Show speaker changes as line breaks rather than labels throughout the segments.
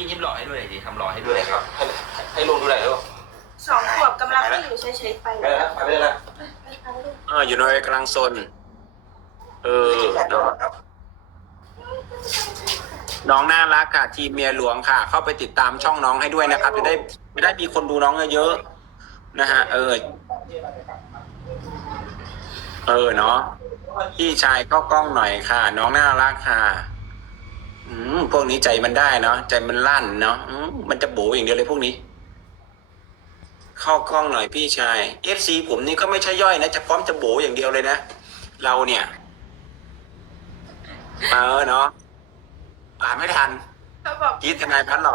พี่ยิ้มหล่อให้ด้วยหน่อยดิทำหล่อให้ด้วยครับ ให้ให้ลุงดูหน่อยลูก
สองขวบกำลังที่อยู่เฉยๆไป
ไปแล้วไปเลยนะ
เอออยู่ในวัยกำลังซนเออเนาะน้องน่ารักค่ะ ทีมเมียหลวงค่ะ เข้าไปติดตามช่องน้องให้ด้วยนะครับ จะได้จะได้มีคนดูน้องเยอะๆนะฮะ เออ เออเนาะพี่ชายเข้ากล้องหน่อยค่ะ น้องน่ารักค่ะอืม พวกนี้ใจมันได้เนาะใจมันลั่นเนาะอืมมันจะโบอย่างเดียวเลยพวกนี้ เข้ากล้องหน่อยพี่ชายเอฟซีผมนี่ก็ไม่ใช่ย่อยนะจะพร้อมจะโบอย่างเดียวเลยนะเราเนี่ยเออเนาะอ่านไม่ทัน
เขาบอก
กรีดทนายพัดหรอ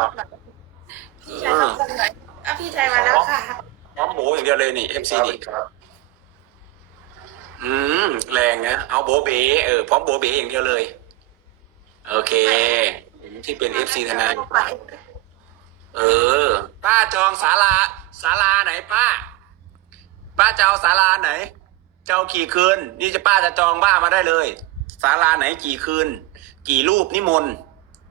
พี่ชายเขาสั่งหน่อยอะพี่ชายมาแล้วค่ะ
พร้อมโบอย่างเดียวเลยนี่เอฟซีนี่อืมแรงนะเอาโบเบเออพร้อมโบเบอย่างเดียวเลย โอเคที่เป็นเอฟซีทนาย เออ ป้าจองศาลาศาลาไหนป้า ป้าจะเอาศาลาไหนจะเอากี่คืน นี่จะป้าจะจองบ้ามาได้เลยศาลาไหนกี่คืน กี่รูปนิมนต์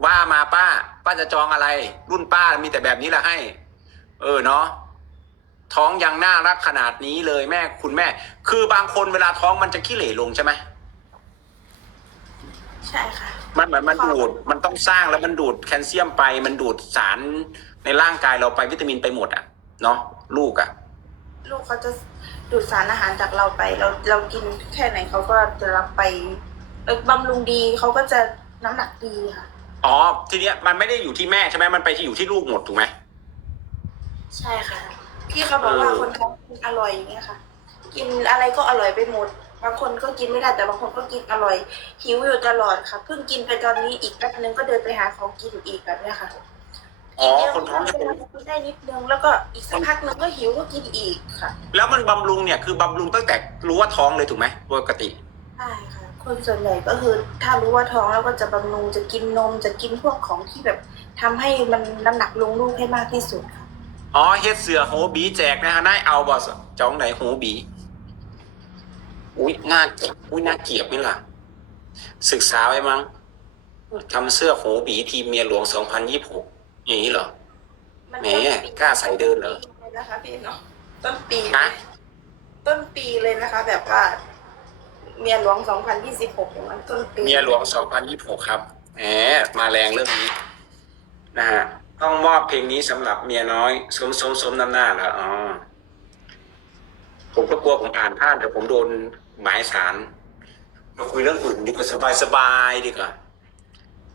ว่ามาป้า ป้าจะจองอะไร รุ่นป้ามีแต่แบบนี้แหละให้ เออเนาะท้องยังน่ารักขนาดนี้เลยแม่คุณแม่ คือบางคนเวลาท้องมันจะขี้เหร่ลงใช่ไหม
ใช่ค่ะ
มันเหมือนมันดูดมันต้องสร้างแล้วมันดูดแคลเซียมไป มันดูดสารในร่างกายเราไปวิตามินไปหมดอะเนาะลูกอะ
ลูกเขาจะดูดสารอาหารจากเราไป เราเรากินแค่ไหนเขาก็จะรับไปเออบำรุงดีเขาก็จะน้ำหนักดีค่ะ
อ๋อทีเนี้ยมันไม่ได้อยู่ที่แม่ใช่ไหมมันไปที่อยู่ที่ลูกหมดถูกไหม
ใช่ค่ะ พี่เขาบอกว่า
เออ
คนท้องกินอร่อยอย่างเงี้ยค่ะ กินอะไรก็อร่อยไปหมด บางคนก็กินไม่ได้แต่บางคนก็กินอร่อย หิวอยู่ตลอดค่ะ เพิ่งกินไปตอนนี้อีกแป๊บนึงก็เดินไปหาของกินอีกแบบเนี้ยค่ะ
อ๋อ
กินเยอะ
คนท้องจะเป็น
กินได้นิดนึงแล้วก็อีกสักพักนึงก็หิวก็กินอีกค่ะ
แล้วมันบำรุงเนี่ยคือบำรุงตั้งแต่รู้ว่าท้องเลยถูกไหมปกติ
ใช่ค่ะคนส่วนใหญ่ก็คือถ้ารู้ว่าท้องแล้วก็จะบำรุงจะกินนมจะกินพวกของที่แบบทำให้มันน้ำหนักลงลูกให้มากที่สุดค่ะ
อ๋อเฮ็ดเสือโหบีแจกนะฮะนายเอาบอสจองไหนโหบี อุ้ยน่าเกลียดอุ้ยน่าเกลียดไหมล่ะ ศึกษาไว้มั้งทำเสื้อโหบีทีมเมียหลวงสองพันยี่สิบหกอย่างนี้เหรอ
มัน
แหมกล้าใส่เดินเหรอ
ต้ปีลยนะคะพี่เนาะต้นปี
ฮะ
ต้นปีเลยนะคะ แบบว่า เมียหลวง2026อย่างนั้นต้นปี
เมียหลวงสองพันยี่สิบหกครับแหมมาแรงเรื่องนี้นะฮะต้องมอบเพลงนี้สำหรับเมียน้อย สมสมสมน้ำหน้าเหรออ๋อผมก็กลัวผมอ่านพลาดเดี๋ยวผมโดน หมายสารมาคุยเรื่องอื่นดีกว่าสบายสบายๆดีกว่า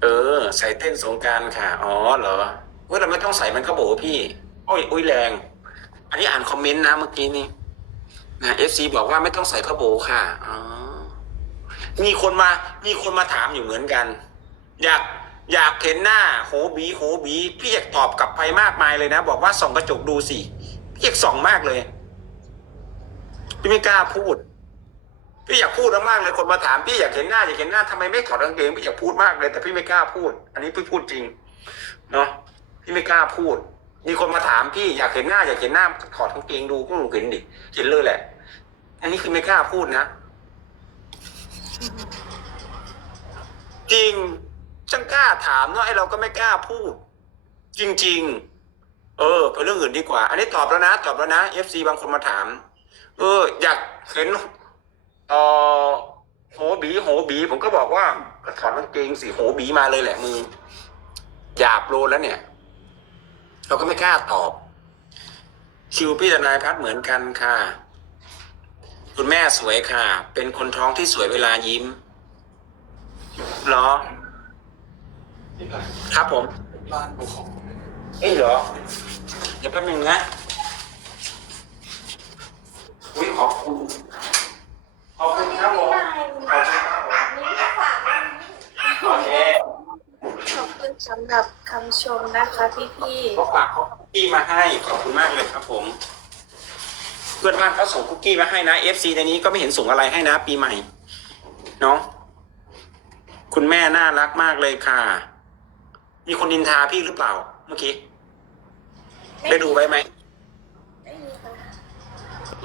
เออ ใส่เต้นสงการค่ะ อ๋อเหรอเว้ยเราไม่ต้องใส่มันก็โบพี่ โอ้ยอุ้ยแรง อันนี้อ่านคอมเมนต์นะเมื่อกี้นี่นะเอฟซีบอกว่าไม่ต้องใส่ผ้าโบค่ะอ๋อมีคนมา มีคนมาถามอยู่เหมือนกัน อยากอยากเห็นหน้าโหบีโหบีพี่อยากตอบกลับไปมากมายเลยนะ บอกว่าส่องกระจกดูสิพี่อยากส่องมากเลยพี่ไม่กล้าพูด พี่อยากพูดมากเลยคนมาถามพี่อยากเห็นหน้าอยากเห็นหน้าทำไมไม่ถอดกางเกงพี่อยากพูดมากเลย แต่พี่ไม่กล้าพูด อันนี้พี่พูดจริงเนาะพี่ไม่กล้าพูด มีคนมาถามพี่อยากเห็นหน้าอยากเห็นหน้าถอดกางเกงดูก็เห็นดิเห็นเลยแหละ อันนี้คือไม่กล้าพูดนะจริงช่างกล้าถามเนาะไอเราก็ไม่กล้าพูด จริง ๆ เออไปเรื่องอื่นดีกว่า อันนี้ตอบแล้วนะ ตอบแล้วนะเอฟซีบางคนมาถาม เออ อยากเห็น เออโหบีโหบี ผมก็บอกว่าก็ถอดกางเกงสิโหบีมาเลยแหละมือหยาบโลนแล้วเนี่ย เราก็ไม่กล้าตอบ คิวพี่ทนายพัดเหมือนกันค่ะ คุณแม่สวยค่ะ เป็นคนท้องที่สวยเวลายิ้มเหรอ ครับผม
บ้านของ
เอ้ยเหรอ เดี๋ยวแป๊บนึงนะอุ้ยขอบคุณ ขอบคุณครับผม ขอบคุณครับผมโอเค
ขอบคุณสำหรับคำชมนะคะพี่พี่
เขาฝากคุกกี้มาให้ขอบคุณมากเลยครับผม เพื่อนบ้านเขาส่งคุกกี้มาให้นะ FC ในนี้ก็ไม่เห็นส่งอะไรให้นะ ปีใหม่เนาะคุณแม่น่ารักมากเลยค่ะ มีคนนินทาพี่หรือเปล่า เมื่อกี้ได้ดูไว้ไหม
ไม่มีค่ะ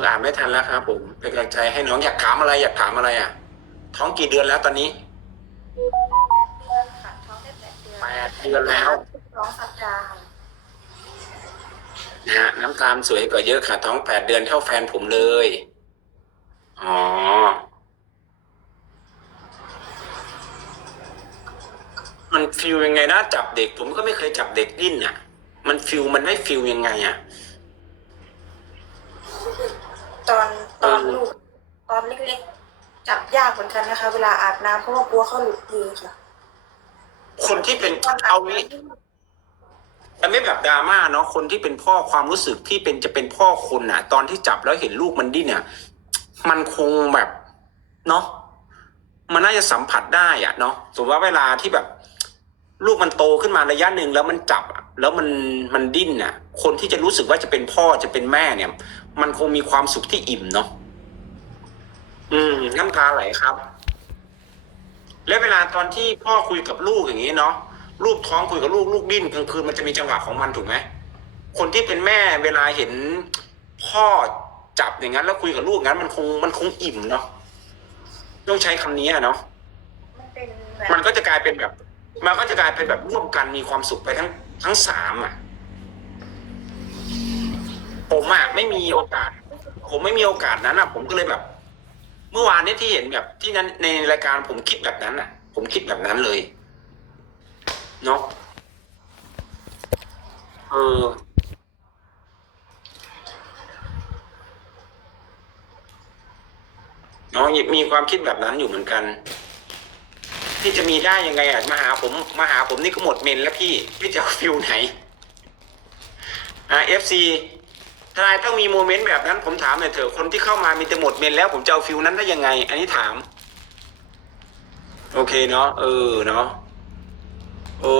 อ่านไม่ทันแล้วครับผมเป็นกำลังใจให้น้องอยากถามอะไรอยากถามอะไรอะ ท้องกี่เดือนแล้วตอนนี้
เดือนค่ะท้องได้แปดเดือน
แปดเดือนแล้ว
ปสองสัปดาห์ค่ะ
นะฮะน้ำตาลสวยกว่าเยอะค่ะท้องแปดเดือนเท่าแฟนผมเลย อ๋อ มันฟิลยังไงนะจับเด็ก ผมก็ไม่เคยจับเด็กดิ้นอะ มันฟิลมันได้ฟิลยังไงอะ
ตอนตอนลูกตอนเล็กๆจับยากเหมือนกันนะคะ เวลาอาบน้ำเพราะว่ากลัวเขาหลุดมือค่ะ
คนที่เป็นเอา
บ
งี้
น้ำ
แต่ไม่แบบดราม่าเนาะคนที่เป็นพ่อความรู้สึกที่เป็นจะเป็นพ่อคนน่ะ ตอนที่จับแล้วเห็นลูกมันดิ้นเนี่ยมันคงแบบเนาะมันน่าจะสัมผัสได้อะเนาะสมมติว่าเวลาที่แบบ ลูกมันโตขึ้นมาระยะหนึ่งแล้วมันจับแล้วมันมันดิ้นน่ะ คนที่จะรู้สึกว่าจะเป็นพ่อจะเป็นแม่เนี่ย มันคงมีความสุขที่อิ่มเนาะอืมน้ำตาไหลครับ แล้วเวลาตอนที่พ่อคุยกับลูกอย่างนี้เนาะลูกท้องคุยกับลูกลูกดิ้นกลางคืนมันจะมีจังหวะของมันถูกไหมคนที่เป็นแม่เวลาเห็นพ่อจับอย่างนั้นแล้วคุยกับลูกงั้นมันคงมันคงอิ่มเนาะต้องใช้คำนี้เนาะ
มันเป็นแบบ
มันก็จะกลายเป็นแบบ มันก็จะกลายเป็นแบบร่วมกันมีความสุขไปทั้งทั้งสามอะ ผมอะไม่มีโอกาส ผมไม่มีโอกาสนั้นอะ ผมก็เลยแบบ เมื่อวานนี้ที่เห็นแบบที่นั้นในรายการผมคิดแบบนั้นอะ ผมคิดแบบนั้นเลยเนาะเออน้องมีความคิดแบบนั้นอยู่เหมือนกันพี่จะมีได้ยังไงอะมาหาผมมาหาผมนี่ก็หมดเมนแล้วพี่ พี่จะฟิลไหนอ่าเอฟซี ทนายต้องมีโมเมนต์แบบนั้นผมถามหน่อยเถอะคนที่เข้ามามีแต่หมดเมนแล้วผมจะเอาฟิลนั้นได้ยังไง อันนี้ถาม โอเคเนาะเออเนาะโอ้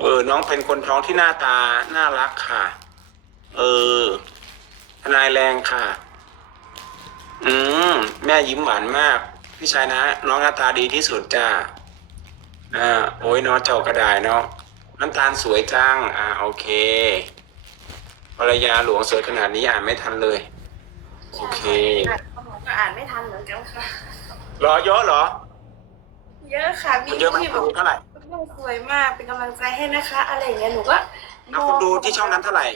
เออ น้องเป็นคนท้องที่หน้าตา น่ารักค่ะ เออ ทนายแรงค่ะ อืม แม่ยิ้มหวานมาก พี่ชายนะ น้องหน้าตาดีที่สุดจ้าอ่าโอ้ยน้องเจ้ากระดายเนาะ น้ำตาลสวยจัง อ่าโอเค ภรรยาหลวงสวยขนาดนี้อ่านไม่ทันเลย โอเค
อ่านก็อ่านไม่ทันเหมือนกันค่ะ
รอเยอะเหรอ
เยอะค่ะ มี
มันเยอะไหม
ที่
คนดูเท่าไหร่
ลูกสวยมาก เป็นกำลังใจให้นะคะ อะไรอย่างเงี้ย หนูก็
เอาคุณดูที่ช่องนั้นเท่าไหร่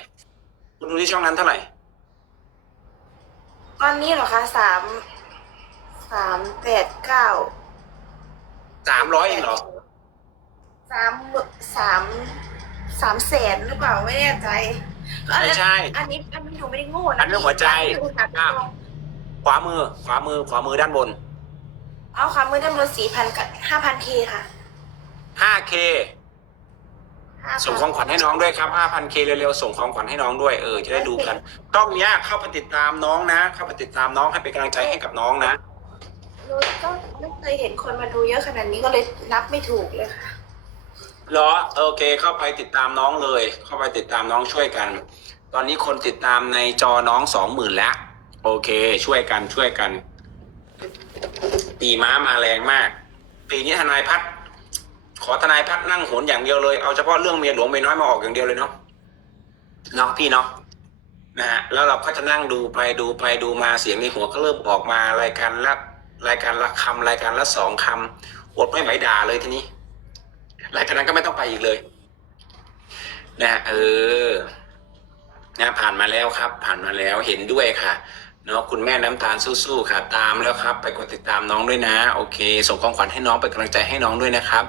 คุณดูที่ช่องนั้นเท่าไหร่
ตอนนี้เหรอคะสาม สามแปดเก้า
สามร้อยเองเหรอ
สามหมื่นสามสามแสนหรือเปล่าไม่แน่ใจ
ไม่ใช่
อันนี้อันนี้หนูไม่ได้โง่นะ
อันนี้หัวใจ
หนูถามตรง
ขวามือ ขวามือ ขวามือด้านบน
เอาค่ะมือได้มือสี่พันกับห้าพันเคค่ะ
5K
5,000
ส่งของขวัญให้น้องด้วยครับ 5,000K เร็วๆ ส่งของขวัญให้น้องด้วย เออ จะได้ดูกัน ต้องเนี้ยเข้าไปติดตามน้องนะ เข้าไปติดตามน้องให้เป็นกำลังใจให้กับน้องนะ
หนูก็ไม่เคยเห็นคนมาดูเยอะขนาดนี้ก็เลยนับไม่ถูกเลยค่ะ
เหรอโอเค เข้าไปติดตามน้องเลย เข้าไปติดตามน้องช่วยกัน ตอนนี้คนติดตามในจอน้องสองหมื่นแล้ว โอเค ช่วยกันช่วยกัน ปีม้ามาแรงมาก ปีนี้ทนายพัฒน์ขอทนายพัฒน์นั่งโหนอย่างเดียวเลย เอาเฉพาะเรื่องเมียหลวงเมียน้อยมาออกอย่างเดียวเลยเนาะเนาะพี่เนาะนะฮะแล้วเราก็จะนั่งดูไปดูไปดูมาเสียงในหัวก็เริ่มออกมารายการละรายการละคำรายการละสองคำอดไม่ไหวด่าเลยทีนี้ หลังจากนั้นก็ไม่ต้องไปอีกเลย นะเออนะผ่านมาแล้วครับ ผ่านมาแล้วเห็นด้วยค่ะเนาะคุณแม่น้ำตาลสู้ๆค่ะ ตามแล้วครับ ไปกดติดตามน้องด้วยนะ โอเค ส่งของขวัญให้น้องเป็นกำลังใจให้น้องด้วยนะครับ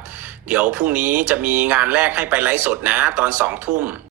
เดี๋ยวพรุ่งนี้จะมีงานแรกให้ไปไลฟ์สดนะ ตอนสองทุ่ม